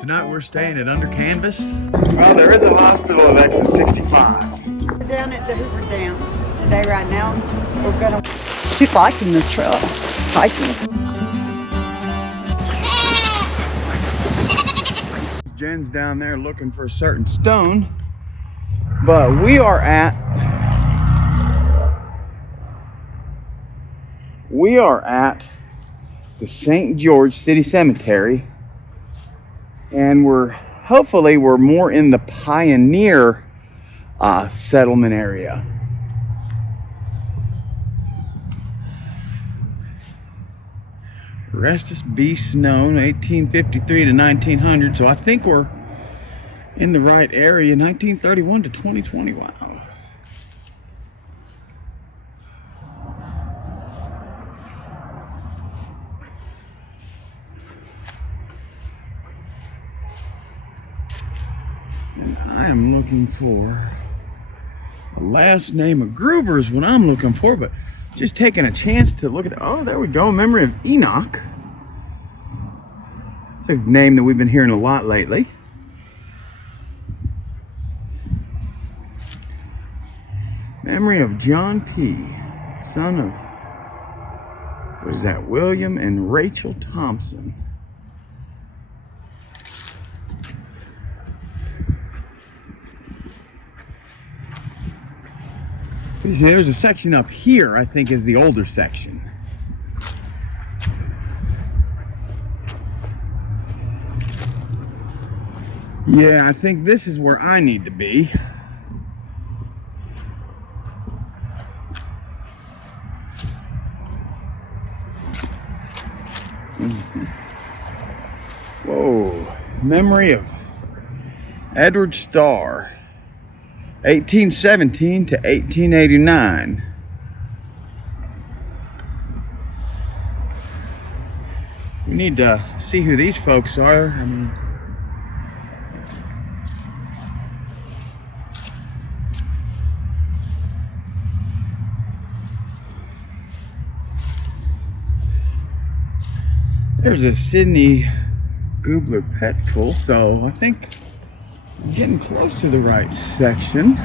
Tonight we're staying at Under Canvas. Well, there is a hospital at exit 65. We're down at the Hoover Dam today right now. We're gonna... She's liking this truck. Liking it. Jen's down there looking for a certain stone. But we are at the St. George City Cemetery, and we're more in the Pioneer settlement area. Restus Beast known 1853 to 1900, so I think we're in the right area. 1931 to 2020. Wow. And I am looking for a last name of Gruber is what I'm looking for, but just taking a chance to look at oh, there we go, memory of Enoch. It's a name that we've been hearing a lot lately. Memory of John P., son of, what is that, William and Rachel Thompson. You see, there's a section up here, I think, is the older section. Yeah, I think this is where I need to be. Whoa, memory of Edward Starr, 1817 to 1889. We need to see who these folks are. I mean, there's a Sidney Goobler Petkel, so I think I'm getting close to the right section.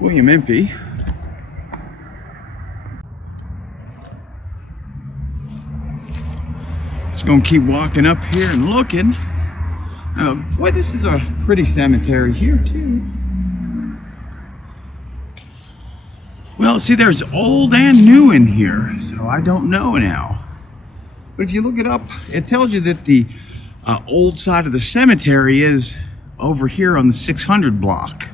William Impey. Just gonna keep walking up here and looking. Boy, this is a pretty cemetery here too. Well, see, there's old and new in here, so I don't know now. But if you look it up, it tells you that the old side of the cemetery is over here on the 600 block.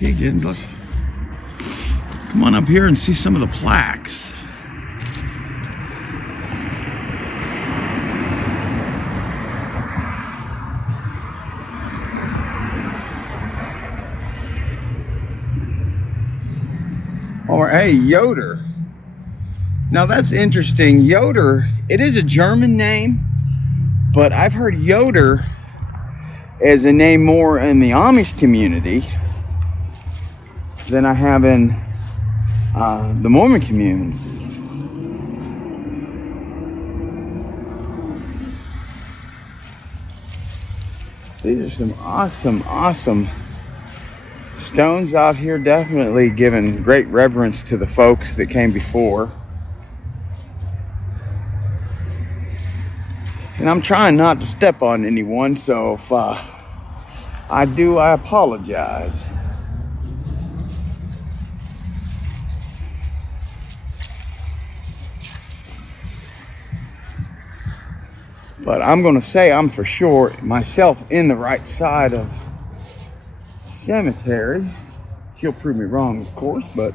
Higgins, let's come on up here and see some of the plaques. Or hey, Yoder. Now that's interesting. Yoder, it is a German name, but I've heard Yoder as a name more in the Amish community than I have in the Mormon community. These are some awesome stones out here, definitely giving great reverence to the folks that came before. And I'm trying not to step on anyone, so if I do, I apologize. But I'm going to say I'm for sure myself in the right side of cemetery. She'll prove me wrong, of course, but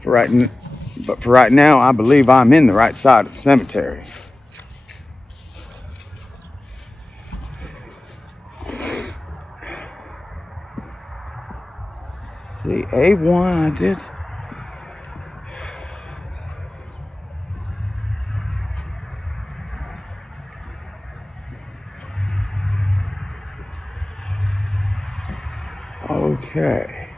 for right now, I believe I'm in the right side of the cemetery. See, A1 I did. Okay.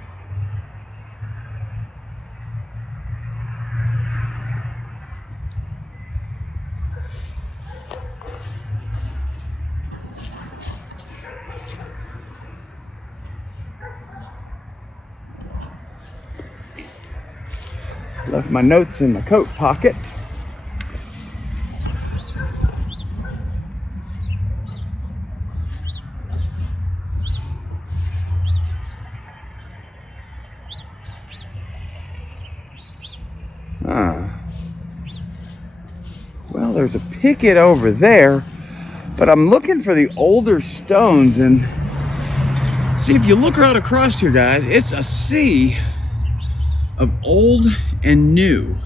Left my notes in my coat pocket. Well, there's a picket over there, but I'm looking for the older stones. And see, if you look right across here, guys, it's a sea of old and new.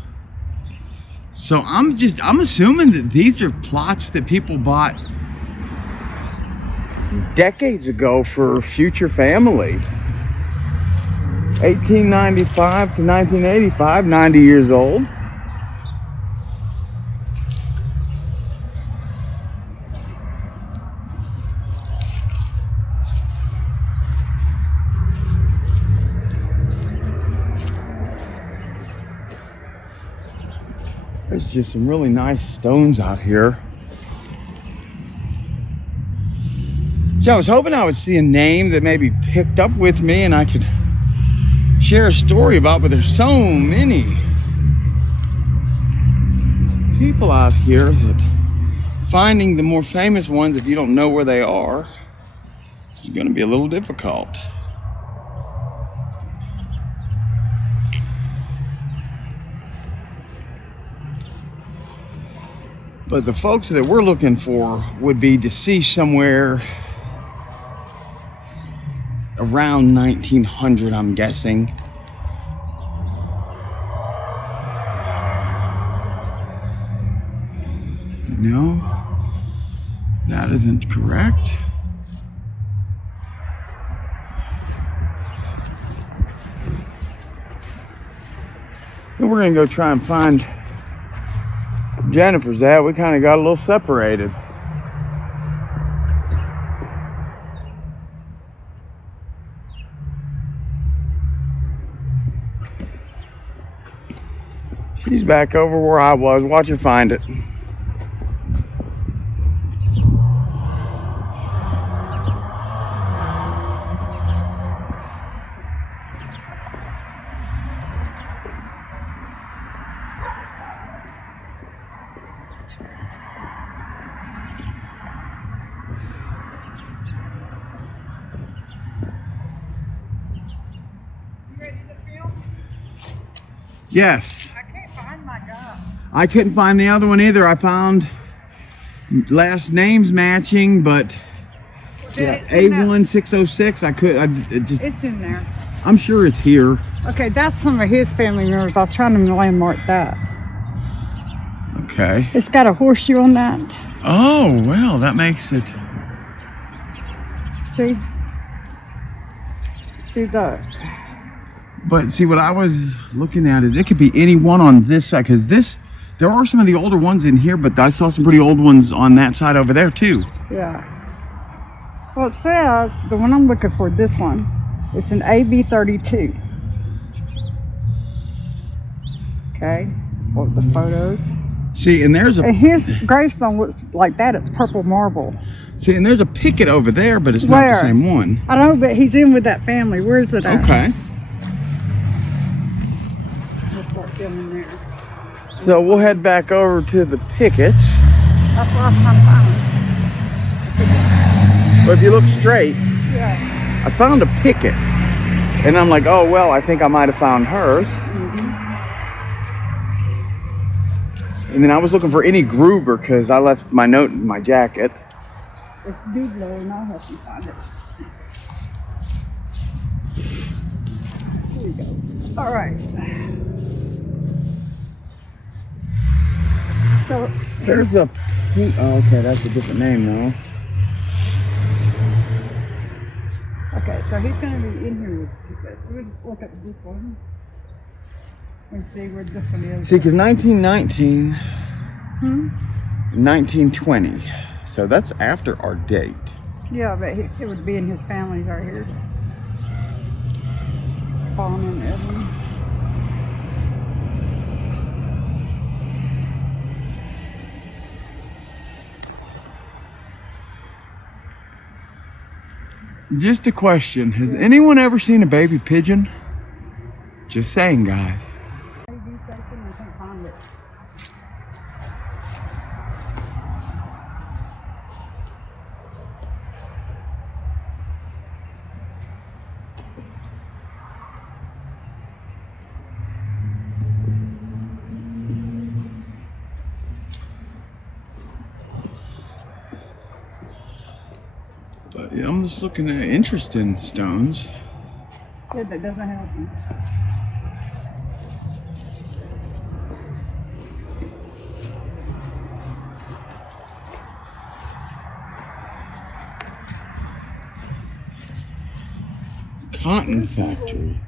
So I'm assuming that these are plots that people bought decades ago for future family. 1895 to 1985, 90 years old. There's just some really nice stones out here. So I was hoping I would see a name that maybe picked up with me and I could share a story about, but there's so many people out here that finding the more famous ones, if you don't know where they are, it's going to be a little difficult. But the folks that we're looking for would be deceased somewhere around 1900, I'm guessing. No, that isn't correct. And we're gonna go try and find Jennifer's at. We kind of got a little separated. She's back over where I was. Watch her find it. Yes. I can't find my gun. I couldn't find the other one either. I found last names matching, but yeah, A1606. It's in there. I'm sure it's here. Okay, that's some of his family members. I was trying to landmark that. Okay. It's got a horseshoe on that. Oh, well, that makes it. See? See the... But see, what I was looking at is it could be any one on this side, because there are some of the older ones in here, but I saw some pretty old ones on that side over there too. Yeah. Well, it says, the one I'm looking for, this one, it's an AB32. Okay, for the photos. See, and there's And his gravestone looks like that, it's purple marble. See, and there's a picket over there, but it's not the same one. I don't know, but he's in with that family. Where's it at? Okay. We'll start filming there. So we'll head back over to the pickets. That's what I'm trying to find. But if you look straight, Yeah. I found a picket. And I'm like, oh, well, I think I might have found hers. And then I was looking for any Gruber because I left my note in my jacket. It's Dublo, and I'll help you find it. Here we go. All right. So There's a pink. Oh, okay, that's a different name though. okay, so he's going to be in here with this. We'll look at this one and see where this one is. See, because 1919, 1920. So that's after our date. Yeah, but it would be in his family right here. fallen in Evan. Just a question. Has anyone ever seen a baby pigeon? Just saying, guys. I can't find it. But yeah, I'm just looking at interesting stones. Yeah, that doesn't help me. Cotton factory.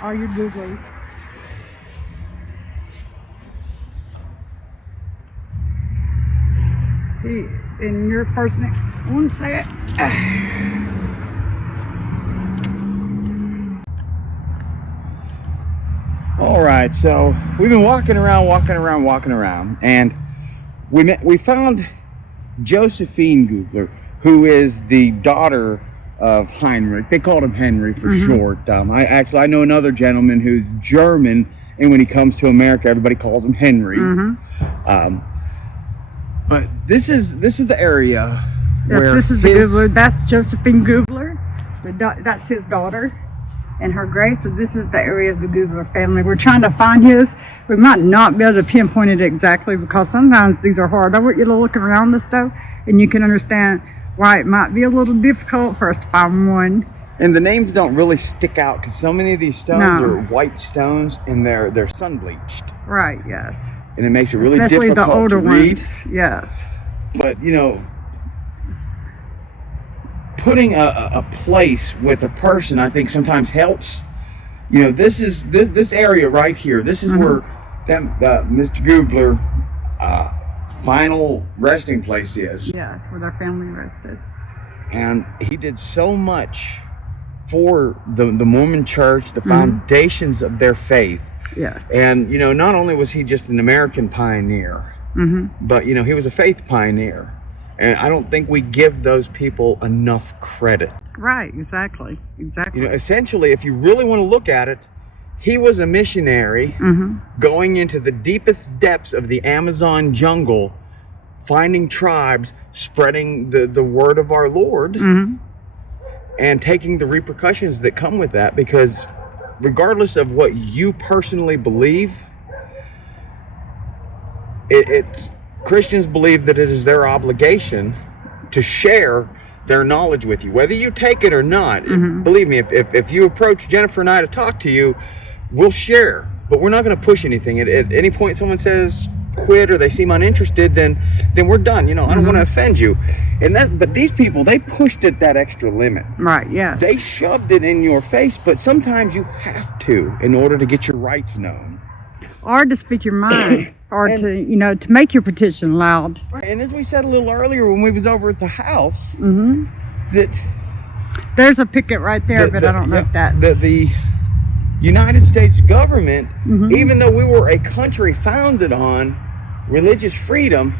Are you Googling? In your first name, I want to say it. All right, so we've been walking around, and we found Josephine Googler, who is the daughter of Heinrich. They called him Henry for short. I know another gentleman who's German, and when he comes to America, everybody calls him Henry. But this is the area. Yes, where this is the Googler. That's Josephine Googler. That's his daughter and her grave. So this is the area of the Googler family. We're trying to find his. We might not be able to pinpoint it exactly because sometimes these are hard. I want you to look around this though, and you can understand why it might be a little difficult for us to find one. And the names don't really stick out because so many of these stones are white stones and they're sun bleached. Right. Yes. And it makes it really especially difficult the older to read. ones. Yes. But you know, putting a place with a person, I think sometimes helps. You know, this area right here. This is where Mr. Googler final resting place is. Yes, where their family rested. And he did so much for the Mormon church, the foundations of their faith. Yes. And, you know, not only was he just an American pioneer, but, you know, he was a faith pioneer. And I don't think we give those people enough credit. Right, exactly. Exactly. You know, essentially, if you really want to look at it, he was a missionary going into the deepest depths of the Amazon jungle, finding tribes, spreading the word of our Lord, and taking the repercussions that come with that, because regardless of what you personally believe, it's Christians believe that it is their obligation to share their knowledge with you, whether you take it or not. Believe me, if you approach Jennifer and I to talk to you, we'll share, but we're not going to push anything. At any point someone says quit or they seem uninterested, then we're done. You know, I don't want to offend you. But these people, they pushed it that extra limit. Right, yes. They shoved it in your face, but sometimes you have to in order to get your rights known. Or to speak your mind, or to, you know, to make your petition loud. And as we said a little earlier when we was over at the house, that there's a picket right there, but I don't know if that's... The United States government, even though we were a country founded on religious freedom,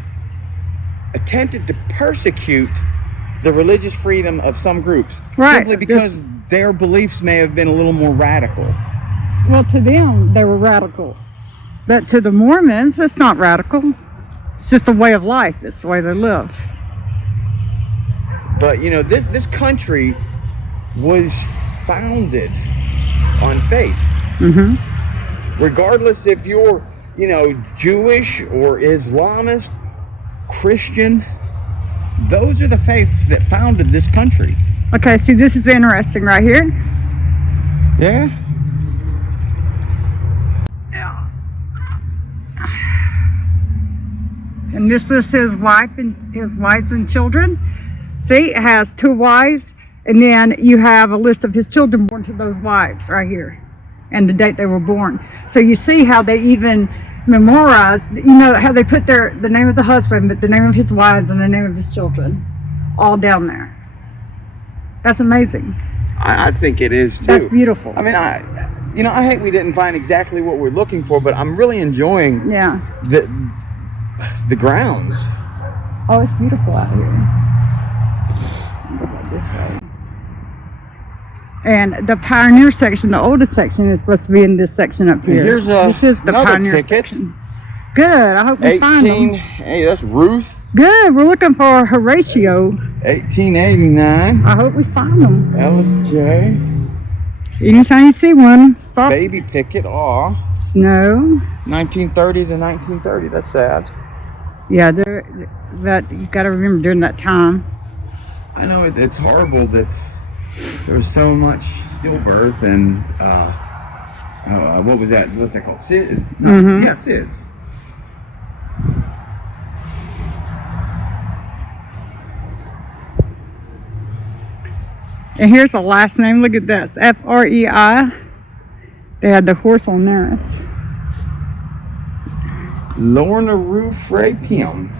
attempted to persecute the religious freedom of some groups. Right. Simply because their beliefs may have been a little more radical. Well, to them, they were radical. But to the Mormons, it's not radical. It's just a way of life. It's the way they live. But, you know, this country was founded on faith. Regardless if you're, you know, Jewish or Islamist, Christian, those are the faiths that founded this country. Okay, see, this is interesting right here. Yeah? And this is his wife and his wives and children. See, it has 2 wives, and then you have a list of his children born to those wives right here, and the date they were born. So you see how they even memorize, you know, how they put the name of the husband, but the name of his wives and the name of his children, all down there. That's amazing. I think it is too. That's beautiful. I mean, I hate we didn't find exactly what we're looking for, but I'm really enjoying the grounds. Oh, it's beautiful out here. Go back this way. And the Pioneer section, the oldest section, is supposed to be in this section up here. Here's this is the Pioneer ticket. section. Good. I hope we find them. Hey, that's Ruth. Good. We're looking for Horatio. 1889. I hope we find them. LJ. Anytime you see one, stop. Baby picket. Aw. Snow. 1930 to 1930. That's sad. Yeah, that you got to remember during that time. I know it's horrible that there was so much stillbirth and what was that? What's that called? SIDS? No, yeah, SIDS. And here's the last name. Look at that. It's F-R-E-I. They had the horse on there. Lorna Rue Frey Pim.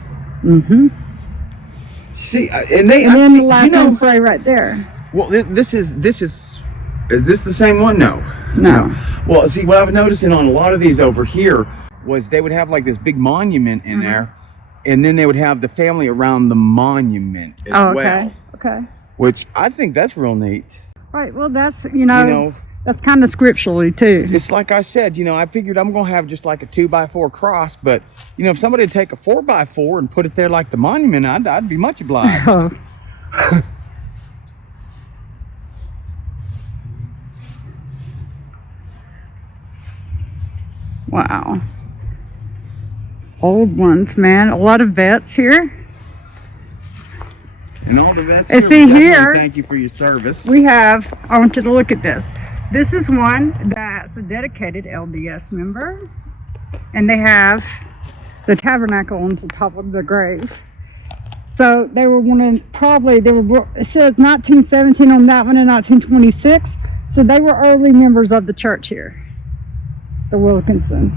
See, and then the last name Frey right there. Well, is this the same one? No. Well, see, what I've noticing on a lot of these over here was they would have like this big monument in there, and then they would have the family around the monument as well. Okay. Which I think that's real neat. Right. Well, that's that's kind of scripturally too. It's like I said, I figured I'm gonna have just like a 2x4 cross, but if somebody would take a 4x4 and put it there like the monument, I'd be much obliged. Wow. Old ones, man. A lot of vets here. And all the vets and see here, thank you for your service. I want you to look at this. This is one that's a dedicated LDS member. And they have the tabernacle on the top of the grave. So they were it says 1917 on that one and 1926. So they were early members of the church here. The Wilkinsons.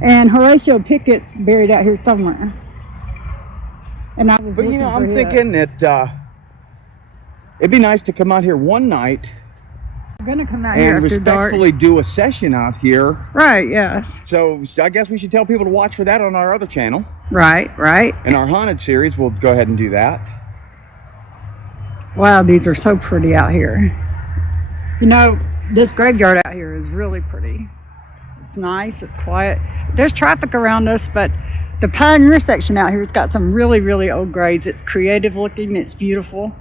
And Horatio Pickett's buried out here somewhere. And I was I'm thinking that it'd be nice to come out here one night. I'm gonna come out here and after respectfully dark. do a session out here. Right, yes. So I guess we should tell people to watch for that on our other channel. Right. In our haunted series, we'll go ahead and do that. Wow, these are so pretty out here. This graveyard out here is really pretty. It's nice, it's quiet. There's traffic around us, but the Pioneer section out here has got some really, really old graves. It's creative looking, it's beautiful.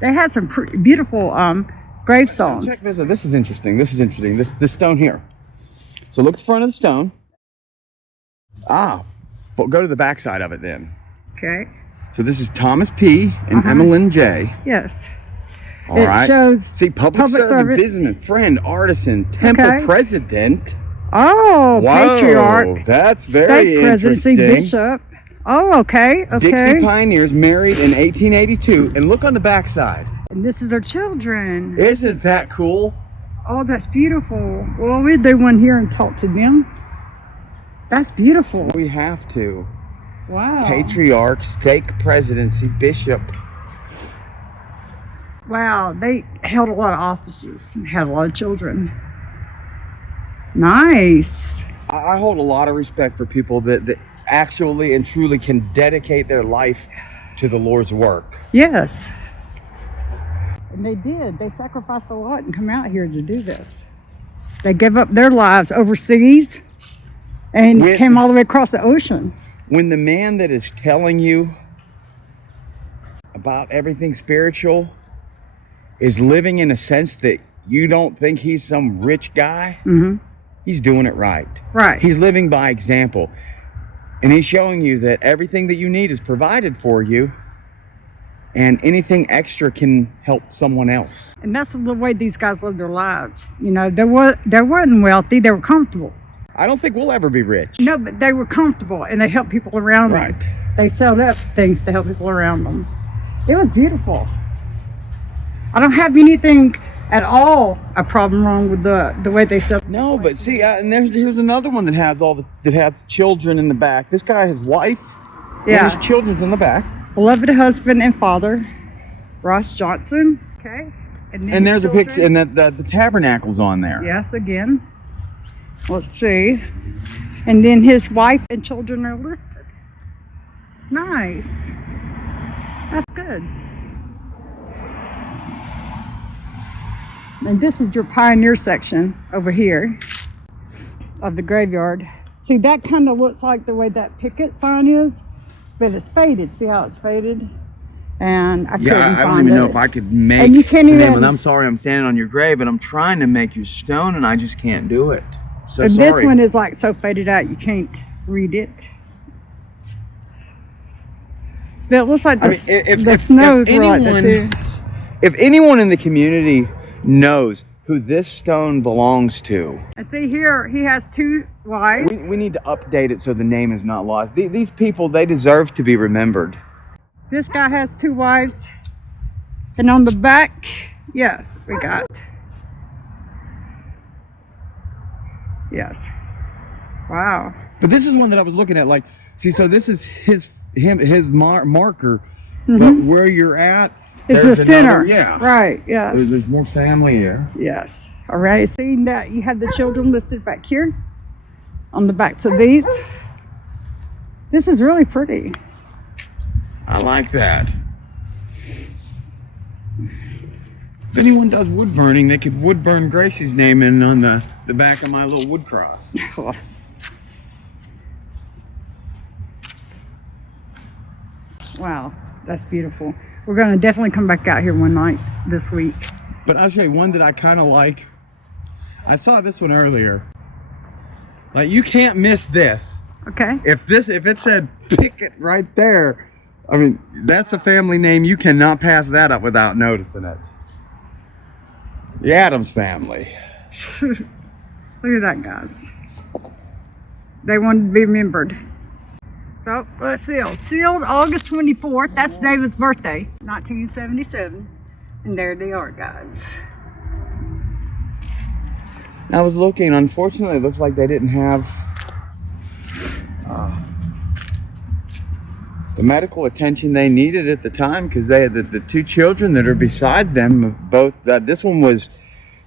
They had some beautiful gravestones. Check this out. This is interesting. This stone here. So look at the front of the stone. But go to the back side of it then. Okay. So this is Thomas P. and Emmeline J. Yes. All right. Shows see public servant, businessman, friend, artisan, temple president. Oh, whoa, patriarch. That's very state presidency, interesting. Bishop. Oh, okay. Dixie Pioneers, married in 1882, and look on the back side. And this is our children. Isn't that cool? Oh, that's beautiful. Well, we'd do one here and talk to them. That's beautiful. We have to. Wow. Patriarch, stake presidency, bishop. Wow, they held a lot of offices, had a lot of children. Nice. I hold a lot of respect for people that actually and truly can dedicate their life to the Lord's work. Yes. And they did. They sacrificed a lot and come out here to do this. They gave up their lives overseas and came all the way across the ocean. When the man that is telling you about everything spiritual is living in a sense that you don't think he's some rich guy, he's doing it right. Right. He's living by example. And he's showing you that everything that you need is provided for you, and anything extra can help someone else. And that's the way these guys lived their lives. They weren't wealthy, they were comfortable. I don't think we'll ever be rich. No, but they were comfortable and they helped people around them. They sold up things to help people around them. It was beautiful. I don't have anything at all a problem wrong with the way they celebrate. No, but see, and here's another one that has children in the back. This guy, his wife, and Yeah. his children's in the back. Beloved husband and father, Ross Johnson. Okay. then And there's a children. picture, and the tabernacle's on there. Yes, again. Let's see. And then his wife and children are listed. Nice. That's good. And this is your pioneer section over here of the graveyard. See, that kind of looks like the way that picket sign is, but it's faded. See how it's faded? And I couldn't find it. I don't even know if I could make And you can't the name. even- And I'm sorry, I'm standing on your grave, and I'm trying to make you stone, and I just can't do it. So And sorry. this one is like so faded out you can't read it. But it looks like the, the snows were like that too. If anyone in the community knows who this stone belongs to, And see here, he has two wives. we need to update it so the name is not lost. These people, they deserve to be remembered. This guy has two wives. And on the back, yes, we got. Yes. Wow. But this is one that I was looking at. Like, see, so this is his marker, but where you're at, It's there's the center. another- yeah. Right, yes. There's more family here. Yes. All right. Seeing that you have the children listed back here on the backs of these. This is really pretty. I like that. If anyone does wood burning, they could wood burn Gracie's name in on the back of my little wood cross. Wow, that's beautiful. We're going to definitely come back out here one night this week. But I'll show you one that I kind of like. I saw this one earlier. Like, you can't miss this. Okay. If it said Pickett right there, I mean, that's a family name. You cannot pass that up without noticing it. The Addams family. Look at that, guys. They wanted to be remembered. So let's see. Sealed August 24th. That's David's birthday, 1977. And there they are, guys. I was looking. Unfortunately, it looks like they didn't have the medical attention they needed at the time, because they had the two children that are beside them. Both this one was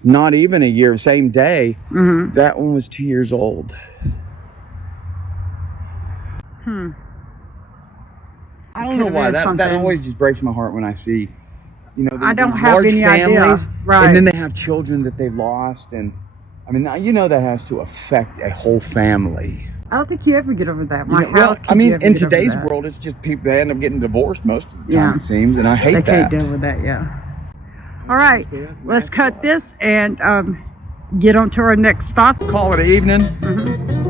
not even a year, same day. Mm-hmm. That one was 2 years old. I don't know why that always just breaks my heart when I see, you know, I don't these have large any idea. families, Right. and then they have children that they've lost, and I mean, you know, that has to affect a whole family. I don't think you ever get over that. You know, well, I mean, in today's world, it's just people, they end up getting divorced most of the time, Yeah. it seems, and I hate They that. can't deal with that, yeah. All right, let's cut this and get on to our next stop. Call it an evening,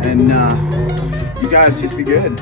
and you guys just be good.